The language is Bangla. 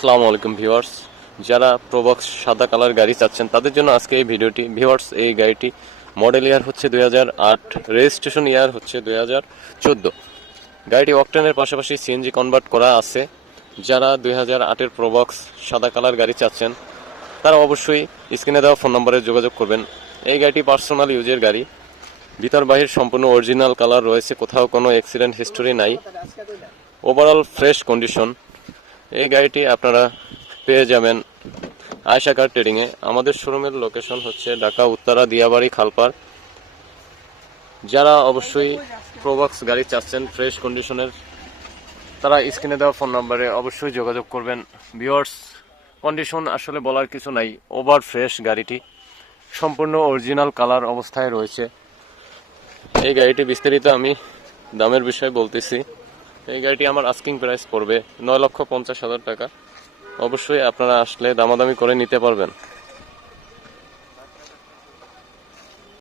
আসসালামু আলাইকুম ভিউয়ার্স, যারা প্রোবক্স সাদা কালার গাড়ি চাচ্ছেন তাদের জন্য আজকে এই ভিডিওটি। ভিউয়ার্স, এই গাড়িটি মডেল ইয়ার হচ্ছে 2008, রেজিস্ট্রেশন ইয়ার হচ্ছে 2014। গাড়িটি অকটেনের পাশাপাশি সিএনজি কনভার্ট করা আছে। যারা 2008-এর প্রোবক্স সাদা কালার গাড়ি চাচ্ছেন তারা অবশ্যই স্ক্রিনে দেওয়া ফোন নম্বরে যোগাযোগ করবেন। এই গাড়িটি পার্সোনাল ইউজের গাড়ি, ভিতর বাহির সম্পূর্ণ অরিজিনাল কালার রয়েছে, কোথাও কোনো অ্যাক্সিডেন্ট হিস্টোরি নাই, ওভারঅল ফ্রেশ কন্ডিশন। এই গাড়িটি আপনারা পেয়ে যাবেন আয়েশা কার ট্রেডিংয়ে। আমাদের শোরুমের লোকেশন হচ্ছে ঢাকা উত্তরা, দিয়াবাড়ি, খালপাড়। যারা অবশ্যই প্রোবক্স গাড়ি চাচ্ছেন ফ্রেশ কন্ডিশনের তারা স্ক্রিনে দেওয়া ফোন নম্বরে অবশ্যই যোগাযোগ করবেন। ভিউয়ার্স, কন্ডিশন আসলে বলার কিছু নাই, ওভার ফ্রেশ। গাড়িটি সম্পূর্ণ অরিজিনাল কালার অবস্থায় রয়েছে। এই গাড়িটি বিস্তারিত আমি দামের বিষয়ে বলতেছি। এই গাড়িটি আমার আস্কিং প্রাইস পড়বে 9,50,000 টাকা। অবশ্যই আপনারা আসলে দামাদামি করে নিতে পারবেন।